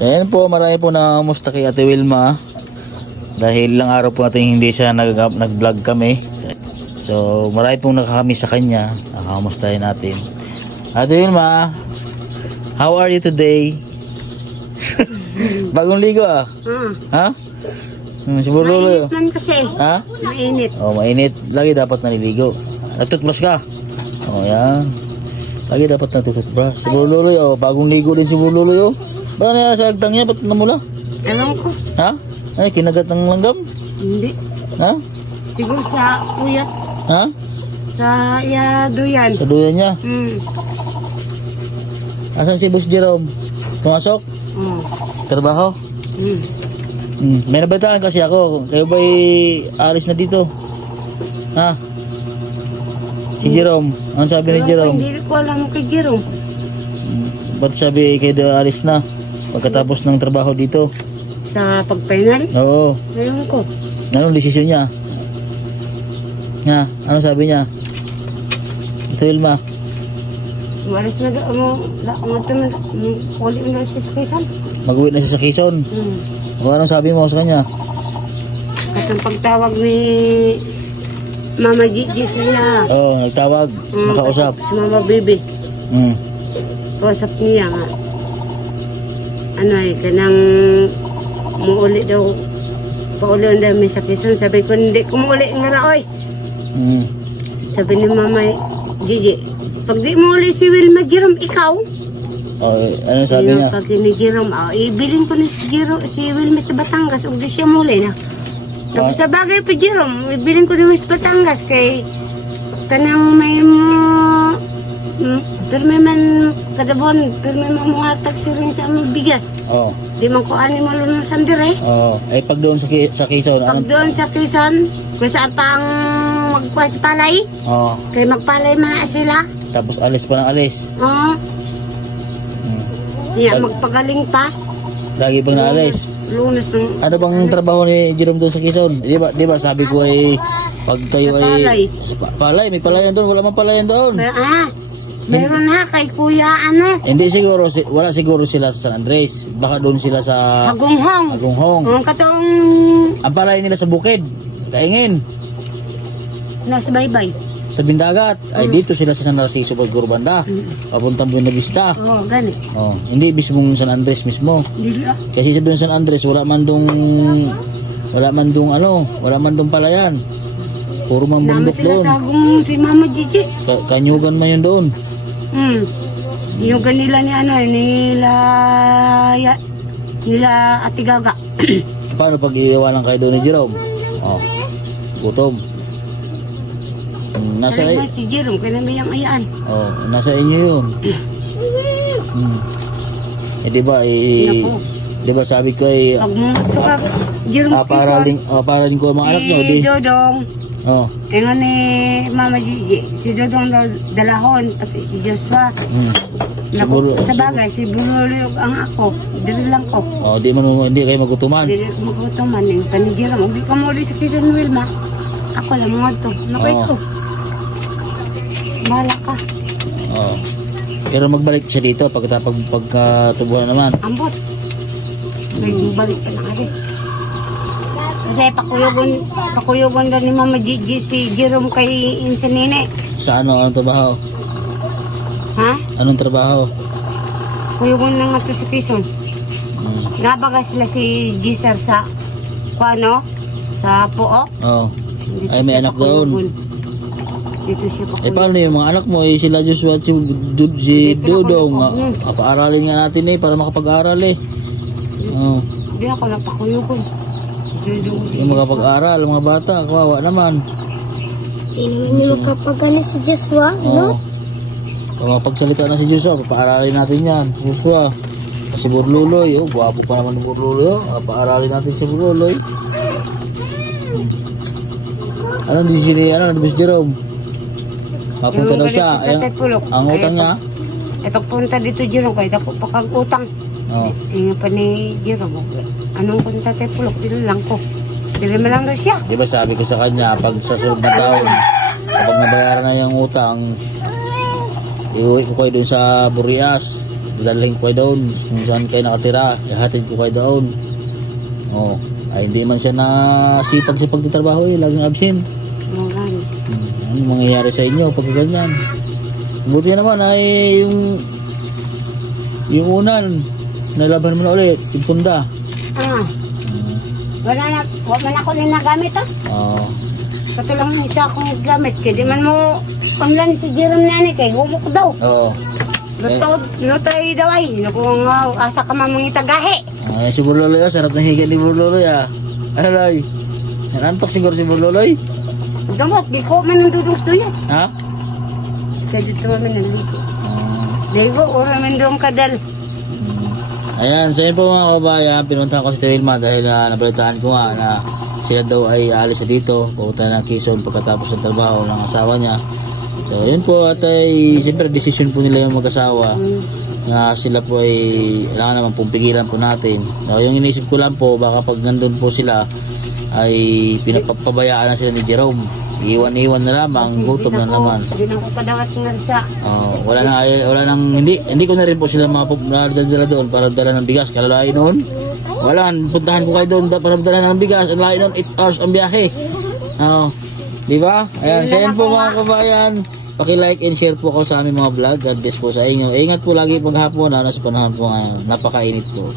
So ayan po, marami po nakamusta kay Ate Wilma. Dahil ilang araw po natin hindi siya nag-vlog kami. So marami pong nakakamiss sa kanya. Nakamustahin natin. Ate Wilma, how are you today? Bagong ligo ah. Ha? Siguro mainit man kasi. Ha? Mainit. Oh, mainit. Lagi dapat naliligo. Nagtutbrush ka? Oh, yan. Lagi dapat nagtutbrush. Si Bululoy, oh, bagong ligo din si Bululoy, oh. Baka na sa agtang niya, ba't namula? Ewan ko. Ha? Ay, kinagat ng langgam? Hindi. Ha? Siguro sa uyat. Ha? Sa duyan. Sa duyan niya? Asan si Boss Jerome? Pumasok? Trabaho? May nabataan kasi ako. Kayo ba'y alis na dito? Ha? Si Jerome. Ano sabi ni Jerome? Hindi ko alam kay Jerome. Ba't sabi kayo alis na? Pagkatapos ng trabaho dito? Sa pagpahingal? Oo. Ngayon ko. Anong desisyon niya? Ha? Ano sabi niya? Ito Wilma. Umalis na doon. Ulit na siya sa Quezon. Mag-uwi na siya sa Quezon? O anong sabi mo sa kanya? At ang pagtawag ni Mama Gigi niya. Oo, nagtawag. Makausap. Si Mama Bibi. Kausap niya nga. Ano eh, kanang muuli daw. Paulihan daw may sa Quezon. Sabi ko, hindi ko muuli nga na, oy. Sabi ni Mama Gigi, pag di muuli si Wilma Jerome, ikaw. Oh, ano sabi niya? Pag ni Jerome, ibilin ko ni si Wilma sa Batangas, huwag di siya muli na. Sa bagay pa Jerome, ibilin ko ni sa Batangas kay kanang may perme man kadabon, perme man muhatag si rin sa aming bigas. Di man ko ani mo lunong sandire. Ay pag doon sa Quezon, pag doon sa Quezon, kung saan pang magkuha sa palay, kay magpalay man na sila. Tapos alis pa ng alis. Magpagaling pa. Lagi pang naalis. Lunes ng... Ano bang trabaho ni Jerome doon sa Quezon? Di ba sabi ko ay pag kayo ay... Palay. May palayan doon. Wala man palayan doon. Meron ha kay Kuya ano. Hindi siguro, wala siguro sila sa San Andres. Baka doon sila sa... Hagunghong. Katong... Ang palayan nila sa bukid. Kaingin. Nasa baybay. Sa Bindagat. Ay dito sila sa San Narciso Pagkurbanda. Papuntang Buena Vista. Gani. Hindi mismong San Andres mismo. Kasi sa doon San Andres wala man dong palayan. Puro man bundok doon. Naman sila sa si Mama Gigi. Kanyugan man yun doon. Kanyugan nila ni ano nila Ate Gaga. Paano pag iiwanan kayo doon ni Jerome? Gutom. Nasa si Jerome, kaya namin yung ayaan. Nasa inyo yun. Di ba sabi ko ay paparalin ko ang mga anak nyo. Si Dodong. Nga ni Mama Gigi, si Dodong dalahon, pati si Joshua. Sa bagay, si Bululoy ang ako. Dili lang ko. Hindi kayo magutuman? Hindi ko magutuman. Yung panigiram, hindi ka muli sa Quezon Wilma. Ako lang mga ito. Nakay ko. Bahala ka. Pero magbalik siya dito pagkatubuhan naman. Ambot. May balik pa na kasi. Kasi pakuyugon na ni Mama Gigi si Jerome kay Insanine. Sa anong trabaho? Ha? Anong trabaho? Kuyugon na nga ito si Quezon. Nabaga sila si Gisar sa sa Puok. Ay may anak doon. Dito siya pakuyugon. Paano yung mga anak mo? Sila Joshua at si Dodong. Paaralin nga natin para makapag-aral Hindi ako lang pakuyugon. Yung makapag-aral, mga bata, kawawa naman. Hindi naman yung makapag-aral si Joshua, no? Pagsalita na si Joshua, paaralin natin yan. Joshua, si Burluloy, guwapo pa naman ni Burluloy. Paaralin natin si Burluloy. Anong Boss Jerome? Papunta daw siya. Ang utang niya? Pagpunta dito Jerome, kahit ako pakag-utang. Nga pa ni Jerome. Anong punta tayo pulok? Dito lang ko. Dili mo lang daw siya. Di ba sabi ko sa kanya, pag sa sunod na taon, kapag nabayaran na yung utang, iuwi ko kayo dun sa Burias. dadalhin ko kayo doon. Kung saan kayo nakatira, ihatid ko kayo doon. Oh, ay hindi man siya na sipag sa pagtatrabaho eh, laging absent. Ano mangyayari sa inyo pag ganyan? Buti naman ay yung unan, nalaban mo na ulit, yung punda. Wala man ako rin nagamit Oo. Kato lang ang isa akong gamit. Kaya di man mo online si Jerome nani kay humok daw. Oo. Notay daw ay. Kung asa ka mamang itagahe. Si Burloloy, sarap na higa ni Burloloy Ano loy? Nanantok siguro si Burloloy? Gamot, di ko man ang dudus doon yan. Ha? Kaya dito man naligo. Ligo, ura man doon kadal. Ayan, sa inyo po mga kabayan, pinuntahan ko si Wilma dahil nabalitaan ko nga na sila daw ay aalis na dito, pupunta ng Quezon pagkatapos ng trabaho ng asawa niya. So, yun po at ay siyempre desisyon po nila yung mag-asawa na sila po ay kailangan naman pong pigilan po natin. So, yung inisip ko lang po, baka pag nandun po sila ay pinapabayaan na sila ni Jerome. Iwan-iwan na lamang, gutom na naman. Hindi na ko kadawat nga siya. Wala nang hindi ko na rin po sila madadala doon para dala ng bigas. Kalalain noon. Wala, puntahan ko kayo doon para dala ng bigas. Ang lain noon, 8 hours ang biyahe. Di ba? Ayan, sa inyo po mga kabayan. Paki-like and share po ako sa aming mga vlog. God bless po sa inyo. Ingat po lagi paghapon, nasa panahon po ngayon. Napakainit po.